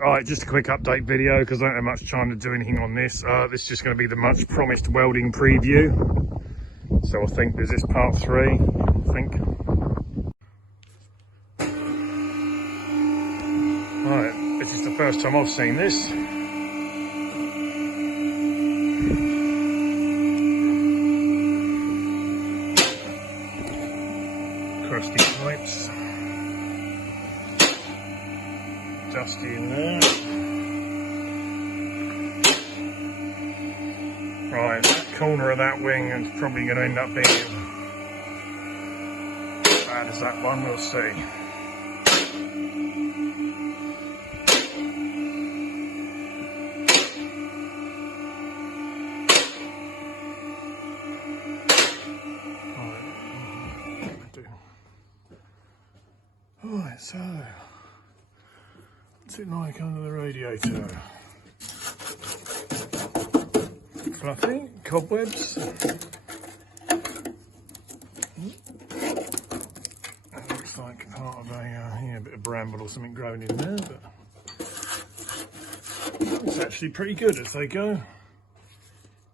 Alright, just a quick update video because I don't have much time to do anything on this. This is just going to be the much promised welding preview. So I think this is part 3, I think. Alright, this is the first time I've seen this. Crusty pipes. Dusty in there. Right, that corner of that wing is probably going to end up being as bad as that one, we'll see. Right, so what's it like under the radiator? Fluffy, cobwebs. That looks like part of a bit of bramble or something growing in there, but it's actually pretty good as they go.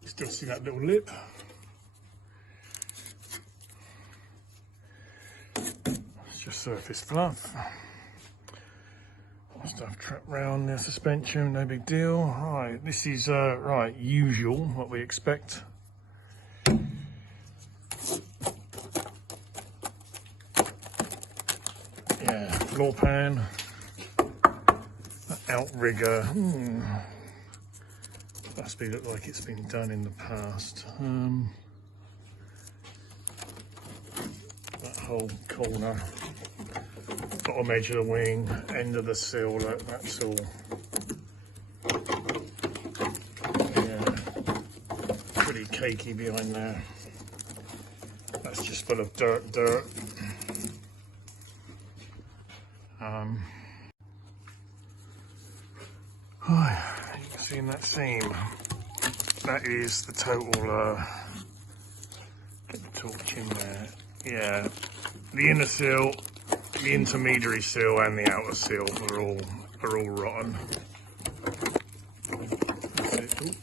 Still see that little lip. It's just surface fluff. Stuff trapped round the suspension, no big deal. Right, this is right, usual, what we expect. Yeah, floor pan, outrigger. Must be look like it's been done in the past. That whole corner. Bottom edge of the wing, end of the sill, look, that's all. Yeah, pretty cakey behind there. That's just full of dirt. You can see in that seam, that is the total, get the torch in there. Yeah, the inner sill, the intermediary sill and the outer sill are all rotten. That's it.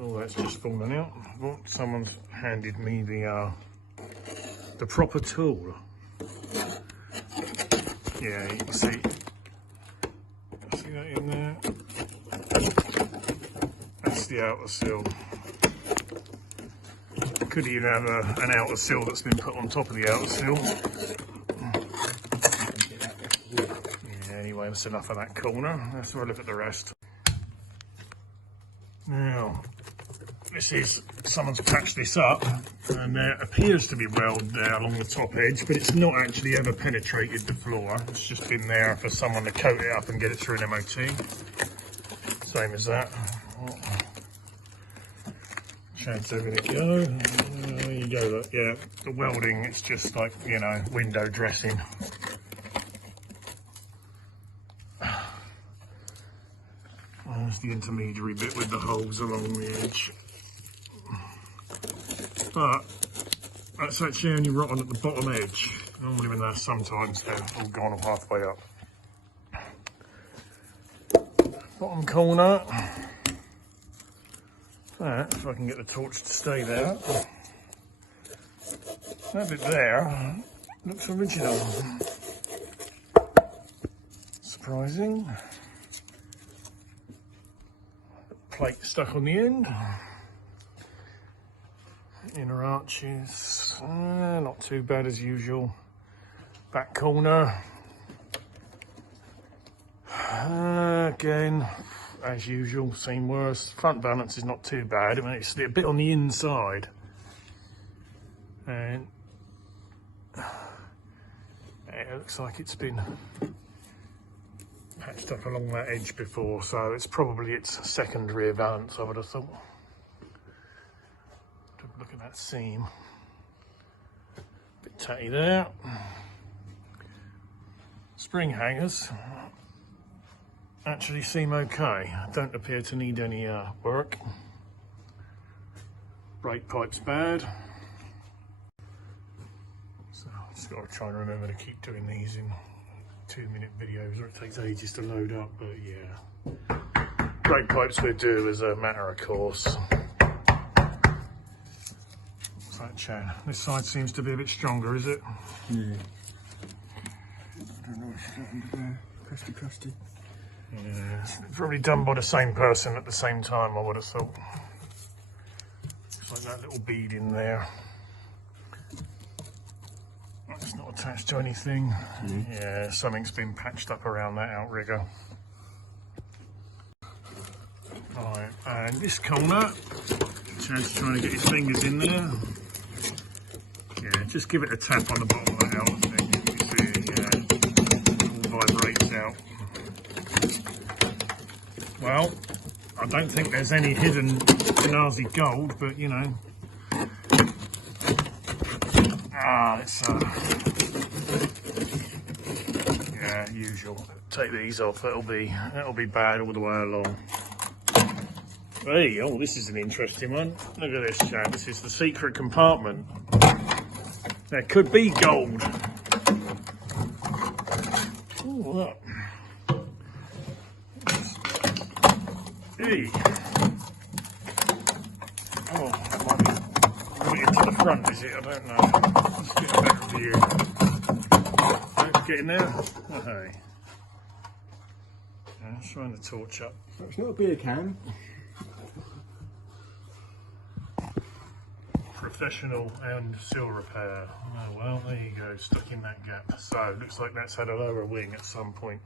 Oh, that's just fallen out. Well, someone's handed me the proper tool. Yeah, you can see that in there. That's the outer sill. Could even have an outer sill that's been put on top of the outer sill. Yeah, anyway, that's enough of that corner. Let's have a look at the rest. Now, someone's patched this up, and there appears to be weld there along the top edge, but it's not actually ever penetrated the floor. It's just been there for someone to coat it up and get it through an MOT. Same as that. Chance over to go. There you go, look, yeah, the welding, it's just like, you know, window dressing. There's the intermediary bit with the holes along the edge. But that's actually only rotten at the bottom edge. Normally when they're sometimes they're all gone halfway up. Bottom corner. That, if I can get the torch to stay there. That bit there looks original. Surprising. Plate stuck on the end. Inner arches, not too bad as usual. Back corner. Again, as usual, seen worse. Front balance is not too bad. I mean, it's a bit on the inside. And it looks like it's been patched up along that edge before, so it's probably its second rear valance, I would have thought. Look at that seam. Bit tatty there. Spring hangers actually seem okay. Don't appear to need any work. Brake pipe's bad. So I've just got to try and remember to keep doing these in 2-minute videos or it takes ages to load up, but yeah. Brake pipes we do as a matter of course. What's that, Chad? This side seems to be a bit stronger, is it? Yeah. I don't know what's happened there. Crusty. Yeah, it's probably done by the same person at the same time, I would have thought. Looks like that little bead in there. It's not attached to anything. Yeah, something's been patched up around that outrigger. Right, and this corner, Chad's trying to get his fingers in there. Yeah, just give it a tap on the bottom of the outer thing. You see it, yeah, it all vibrates out. Well, I don't think there's any hidden Nazi gold, but you know. It's yeah, usual. Take these off. That'll be bad all the way along. Hey, oh, this is an interesting one. Look at this, Chad. This is the secret compartment. There could be gold. Oh, look. Hey. Oh, that might be right into the front, is it? I don't know. Let's get a better view. Let's get in there. Oh, hey. Yeah, trying to torch up. It's not a beer can. Professional and seal repair. Oh well, there you go, stuck in that gap. So looks like that's had a lower wing at some point,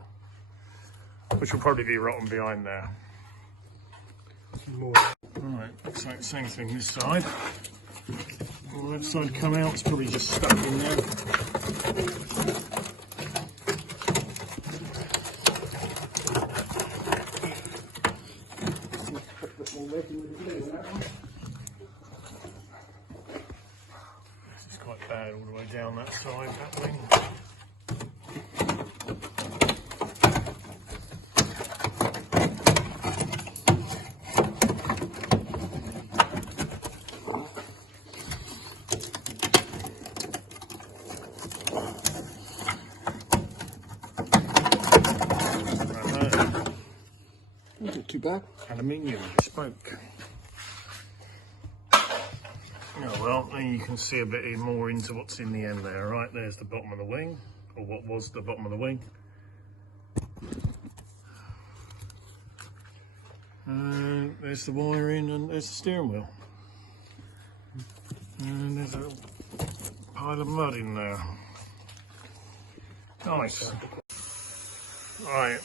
which will probably be rotten behind there. More. Alright, looks like the same thing this side. Will that side come out? It's probably just stuck in there. Quite bad all the way down that side, that wing. Not too bad. Aluminium, bespoke. Oh, well, then you can see a bit more into what's in the end there, right? There's the bottom of the wing, or what was the bottom of the wing. And there's the wiring, and there's the steering wheel. And there's a little pile of mud in there. Nice. Right,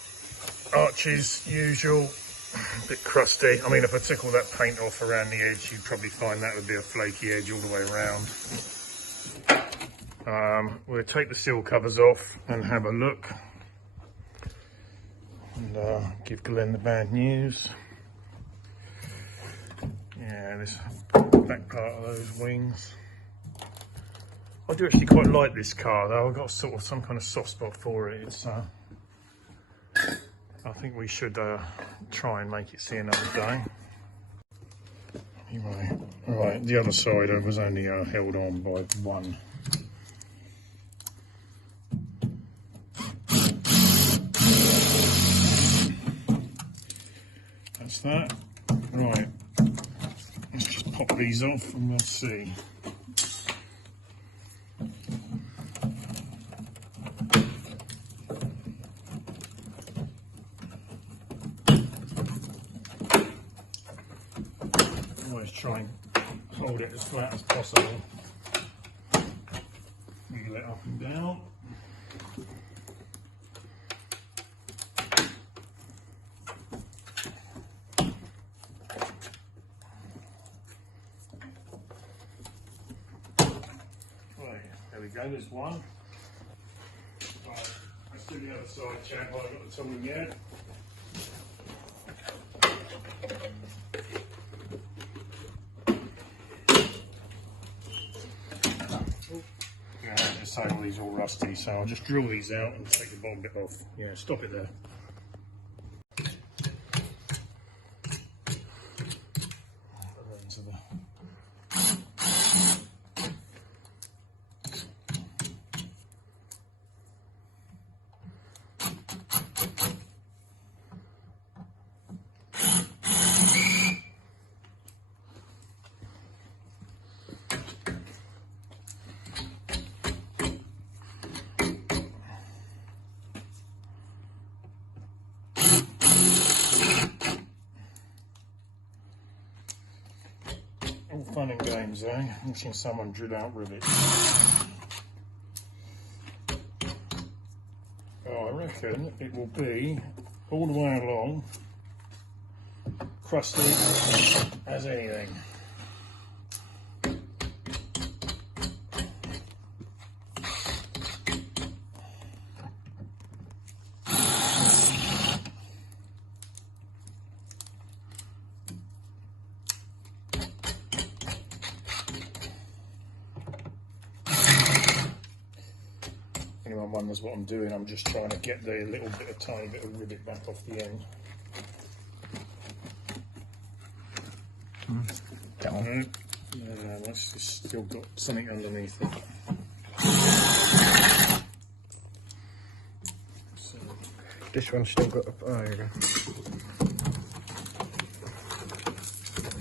arches, usual. A bit crusty. I mean, if I took all that paint off around the edge, you'd probably find that would be a flaky edge all the way around. We'll take the seal covers off and have a look. And give Glenn the bad news. Yeah, this back part of those wings. I do actually quite like this car though. I've got sort of some kind of soft spot for it. It's I think we should try and make it see another day. Anyway, right, the other side I was only held on by one. That's that. Right, let's just pop these off and we'll see. Always try and hold it as flat as possible. Wiggle it up and down. Right, there we go, there's one. Right, let's do the other side, Chad, while I've got the tooling yet. All these all rusty, so I'll just drill these out and take the bottom bit off. Yeah, stop it there. fun and games, eh? I've seen someone drill out rivets. Oh, I reckon it will be all the way along, crusty as anything. Anyone wonders what I'm doing, I'm just trying to get the little bit of tiny bit of rivet back off the end. Get on. It's just still got something underneath it. So, This one's still got a... Oh, there you go.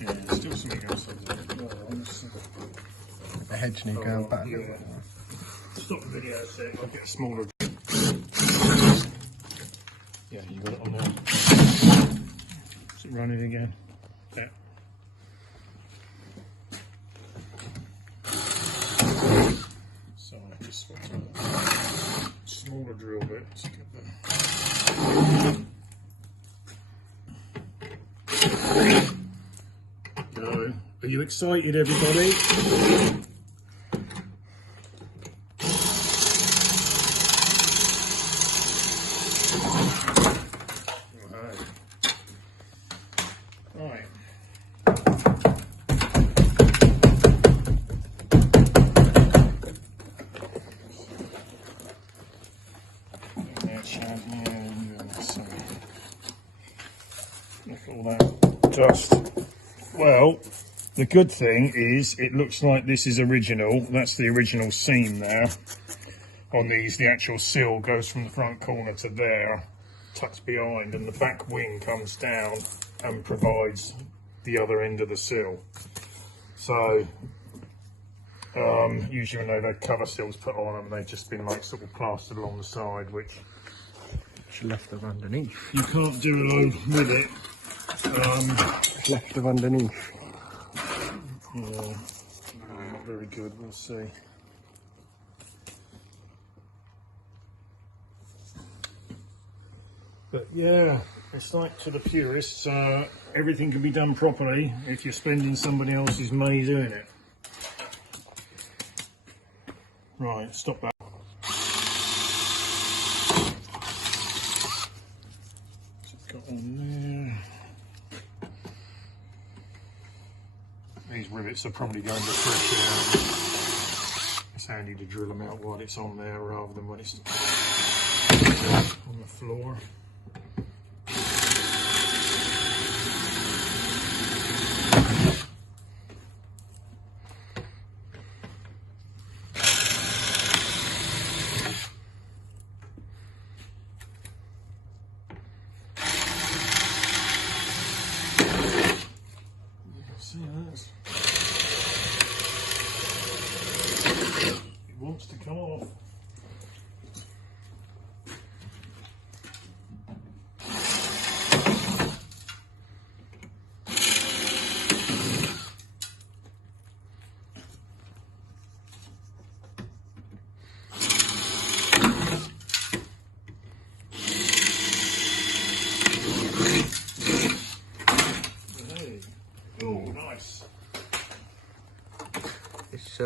yeah, there's still something else on there. The heads need going back. Yeah. Stop the video a sec, I'll get a smaller. Yeah, you got it on there. Is it running again? Yeah. So I just want a smaller drill bit to get the. Go. Are you excited, everybody? Right. Look at all that dust. Well, the good thing is it looks like this is original. That's the original seam there. On these, the actual sill goes from the front corner to there, tucks behind, and the back wing comes down and provides the other end of the sill. So usually when they've had cover sills put on them, they've just been like sort of plastered along the side, which It's left of underneath. you can't do a load with it. It's left of underneath. Yeah, not very good, we'll see. But yeah, it's like to the purists, everything can be done properly if you're spending somebody else's money doing it. Right, stop that. So got on there. These rivets are probably going to fresh out. It's handy to drill them out while it's on there rather than when it's on the floor. It wants to come off. Hey. Oh, nice. It's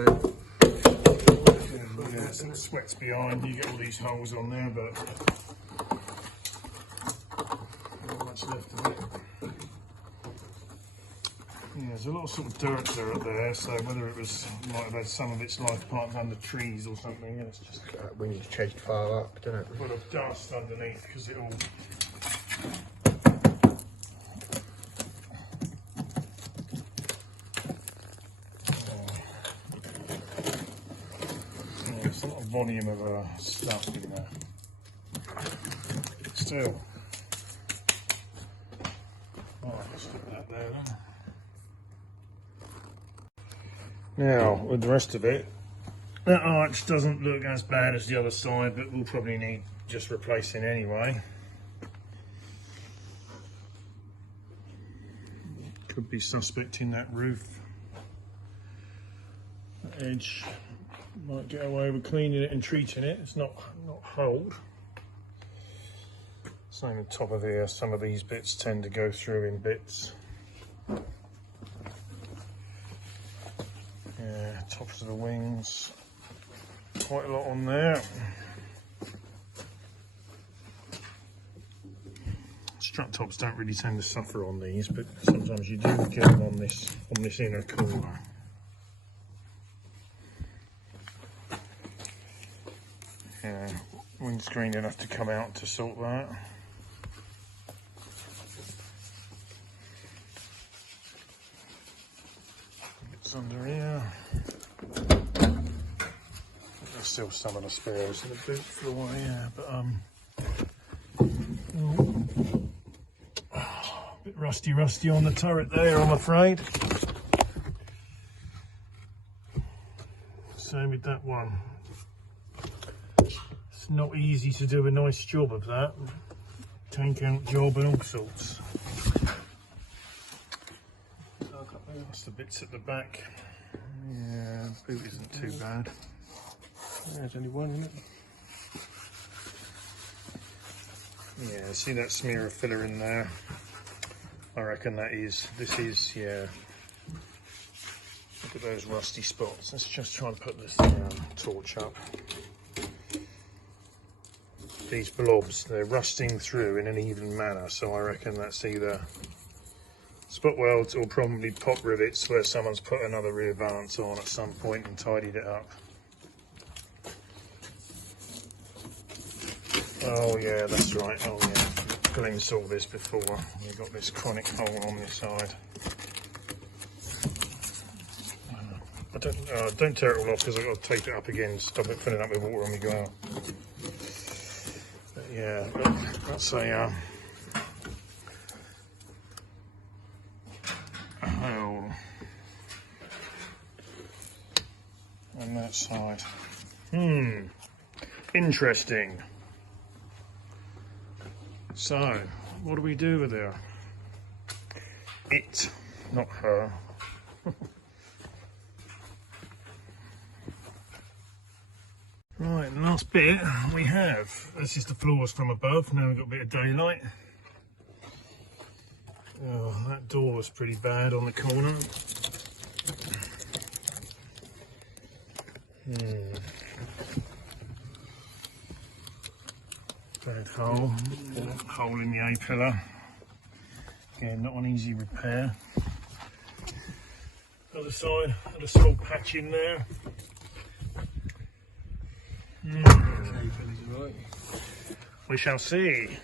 Yeah, some sweats behind, you get all these holes on there, but not much left of it. Yeah, there's a lot of sort of dirt there, so whether it was, might have had some of its life planted under trees or something, it's just we need to chase far up, don't it? full of dust underneath because it all. There's a lot of volume of stuff in there. Still. Alright, let's get that there then. Now, with the rest of it, that arch doesn't look as bad as the other side, but we'll probably need just replacing anyway. Could be suspect in that roof. That edge might get away with cleaning it and treating it. It's not hold. Same on top of here. Some of these bits tend to go through in bits. Yeah, tops of the wings. Quite a lot on there. Strut tops don't really tend to suffer on these, but sometimes you do get them on this inner corner. Yeah, windscreen will have to come out to sort that. It's under here. There's still some of the spares in the boot floor, yeah, but bit rusty on the turret there, I'm afraid. Same with that one. It's not easy to do a nice job of that. Tank out job and all sorts. That's the bits at the back. Yeah, the boot isn't too bad. There's only one in it. Yeah, see that smear of filler in there? I reckon this is, yeah. Look at those rusty spots. Let's just try and put this torch up. These blobs, they're rusting through in an even manner, so I reckon that's either spot welds or probably pop rivets where someone's put another rear valance on at some point and tidied it up. Oh yeah, that's right. Oh yeah, Glenn saw this before. We've got this chronic hole on this side. Don't tear it all off because I've got to tape it up again, stop it filling up with water when we go out. But yeah, that's a hole on that side. Interesting. So, what do we do with her? It, not her. Right, the last bit we have, this is the floors from above. Now we've got a bit of daylight. Oh, that door was pretty bad on the corner. Bad hole. Hole in the A-pillar. Again, not an easy repair. Other side, had a small patch in there. We shall see.